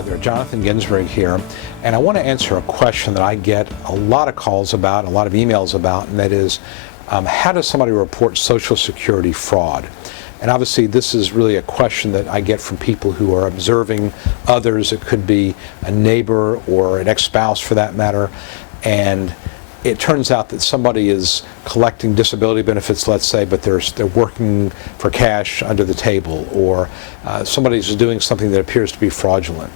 Hi there, Jonathan Ginsberg here, and I want to answer a question that I get a lot of calls about, a lot of emails about, and that is, how does somebody report Social Security fraud? And obviously this is really a question that I get from people who are observing others. It could be a neighbor or an ex-spouse for that matter, and it turns out that somebody is collecting disability benefits, let's say, but they're working for cash under the table, or somebody's doing something that appears to be fraudulent.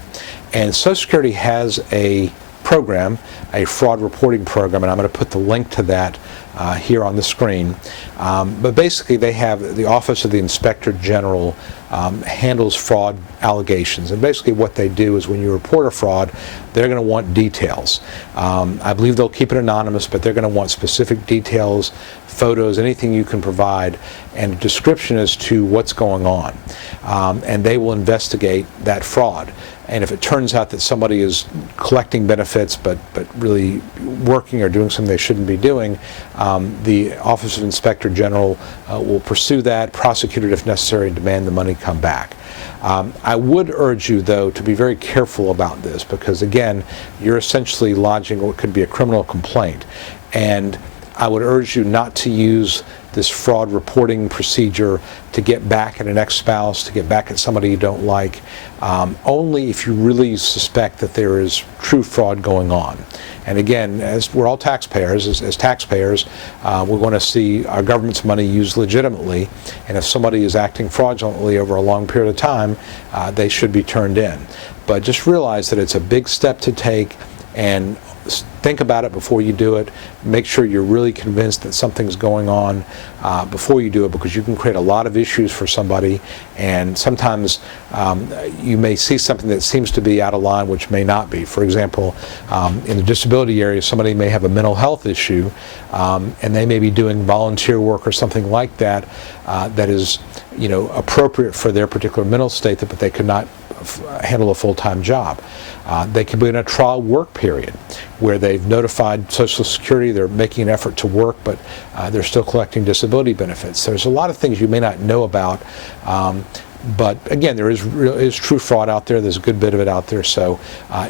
And Social Security has a program, a fraud reporting program, and I'm going to put the link to that here on the screen. But basically they have the Office of the Inspector General handles fraud allegations, and basically what they do is when you report a fraud, they're going to want details. I believe they'll keep it anonymous, but they're going to want specific details, photos, anything you can provide, and a description as to what's going on. And they will investigate that fraud. And if it turns out that somebody is collecting benefits but really working or doing something they shouldn't be doing, the Office of Inspector General will pursue that, prosecute it if necessary, and demand the money come back. I would urge you, though, to be very careful about this, because again, you're essentially lodging what could be a criminal complaint. And I would urge you not to use this fraud reporting procedure to get back at an ex-spouse, to get back at somebody you don't like, only if you really suspect that there is true fraud going on. And again, as we're all taxpayers, as taxpayers, we want to see our government's money used legitimately, and if somebody is acting fraudulently over a long period of time, they should be turned in. But just realize that it's a big step to take, and think about it before you do it. Make sure you're really convinced that something's going on before you do it, because you can create a lot of issues for somebody, and sometimes you may see something that seems to be out of line which may not be. For example, in the disability area, somebody may have a mental health issue, and they may be doing volunteer work or something like that that is, appropriate for their particular mental state, but they could not handle a full-time job. They could be in a trial work period where they've notified Social Security they're making an effort to work, but they're still collecting disability benefits. There's a lot of things you may not know about, but again, there is true fraud out there. There's a good bit of it out there. So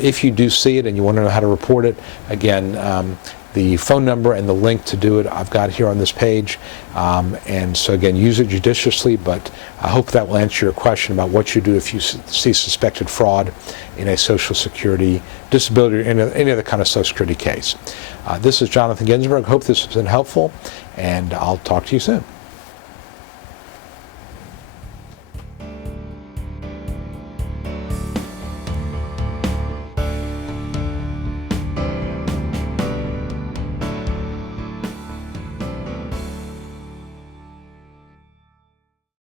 if you do see it and you want to know how to report it, again, the phone number and the link to do it I've got here on this page. And so again, use it judiciously, but I hope that will answer your question about what you do if you see suspected fraud in a Social Security, disability, or any other kind of Social Security case. This is Jonathan Ginsberg. Hope this has been helpful, and I'll talk to you soon.